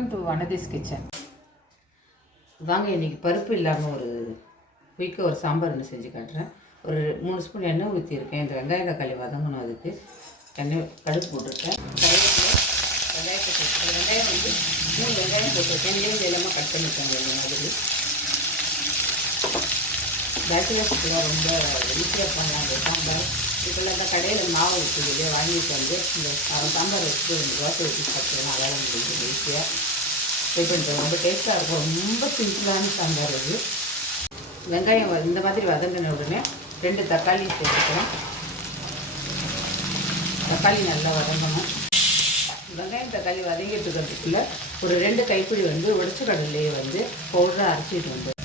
Welcome to வனதிஸ் kitchen. வாங்க இன்றைக்கி பருப்பு இல்லாமல் குயிக்காக ஒரு சாம்பார் ஒன்று செஞ்சு காட்டுறேன். ஒரு 3 ஸ்பூன் எண்ணெய் ஊற்றிருக்கேன். இந்த வெங்காயம் தக்காளி வதங்கணும். அதுக்கு எண்ணெய் கடுகு போட்டிருக்கேன். வெங்காயத்தை போட்டு வெங்காயம் 3 வெங்காயம் போட்டிருக்கேன். நீங்க எல்லாமே கட் பண்ணிக்கோங்க. இந்த மாதிரி பேச்சுலர்ஸ்க்குலாம் ரொம்ப ஈஸியாக பண்ணலாம் அந்த சாம்பார். இப்போல்லாம் இந்த கடையில் மாவு இருக்குது இல்லையா, வாங்கிட்டு இந்த சாம்பார் வச்சுட்டு தோசை ஊற்றி சாப்பிட்றோம். அதால் முடிஞ்சு ஈஸியாக ட்ரை பண்ணுறோம். ரொம்ப டேஸ்ட்டாக இருக்கும். ரொம்ப சிம்பிளான சாம்பார் இது. வெங்காயம் இந்த மாதிரி வதங்கின உடனே 2 தக்காளி சேர்த்துக்கிறோம். தக்காளி நல்லா வதங்கணும். வெங்காயம் தக்காளி வதங்கிட்டு இருக்கிறதுக்குள்ள ஒரு 2 கைப்பிடி உடைச்ச கடலையே பவுடராக அரைச்சிட்டு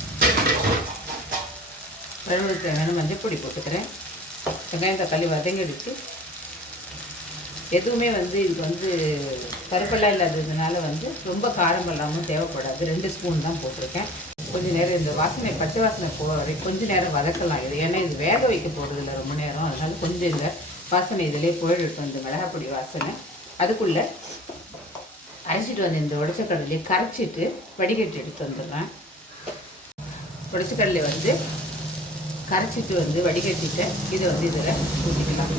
தேவையான மஞ்சள் பொடி போட்டுக்கிறேன். வெங்காயம் தக்காளி வதங்கிடுச்சு. எதுவுமே இதுக்கு பருப்பெல்லாம் இல்லாததுனால ரொம்ப காரம் இல்லாமல் தேவைப்படாது. 2 ஸ்பூன் தான் போட்டிருக்கேன். கொஞ்சம் நேரம் இந்த வாசனை பச்சை வாசனை போக வரை கொஞ்சம் நேரம் வதக்கலாம் இது. ஏன்னா இது வேக வைக்க போகிறதில்ல ரொம்ப நேரம். அதனால கொஞ்சம் இந்த வாசனை இதிலே போயிட்டு இந்த மிளகாப்பொடி வாசனை. அதுக்குள்ளே அரைச்சிட்டு இந்த உடைச்ச கடலையை கரைச்சிட்டு வடிகட்டி எடுத்து வந்துடுறேன். உடைச்ச கடலை கரைச்சிட்டு வடிகட்டிட்டு இதை இதில் ஊற்றிக்கலாம்.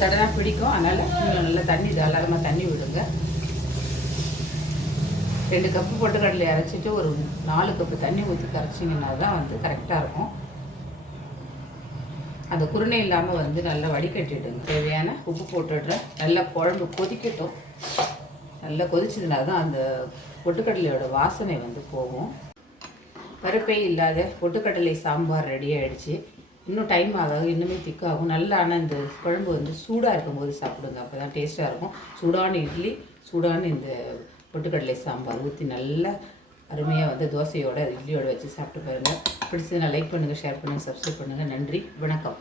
சடனாக பிடிக்கும். அதனால் இன்னும் நல்லா தண்ணி தாராளமாக தண்ணி விடுங்க. 2 கப்பு பொட்டுக்கடலை அரைச்சிட்டு ஒரு 4 கப்பு தண்ணி ஊற்றி கரைச்சிங்கன்னா தான் கரெக்டாக இருக்கும். அந்த குருணை இல்லாமல் நல்லா வடிகட்டிடுங்க. தேவையான உப்பு போட்டுடுறேன். நல்லா குழம்பு கொதிக்கட்டும். நல்லா கொதிச்சதுனா தான் அந்த பொட்டுக்கடலையோட வாசனை போகும். பருப்பே இல்லாத பொட்டுக்கடலை சாம்பார் ரெடி ஆகிடுச்சு. இன்னும் டைம் ஆகும், இன்னுமே திக்காகும். நல்லா ஆனால் இந்த குழம்பு சூடாக இருக்கும்போது சாப்பிடுங்க. அப்போ தான் டேஸ்ட்டாக இருக்கும். சூடான இட்லி, சூடான இந்த பொட்டுக்கடலை சாம்பார் ஊற்றி நல்லா அருமையாக தோசையோட இட்லியோடு வச்சு சாப்பிட்டு பாருங்கள். பிடிச்சதுன்னா லைக் பண்ணுங்கள், ஷேர் பண்ணுங்கள், சப்ஸ்கிரைப் பண்ணுங்கள். நன்றி, வணக்கம்.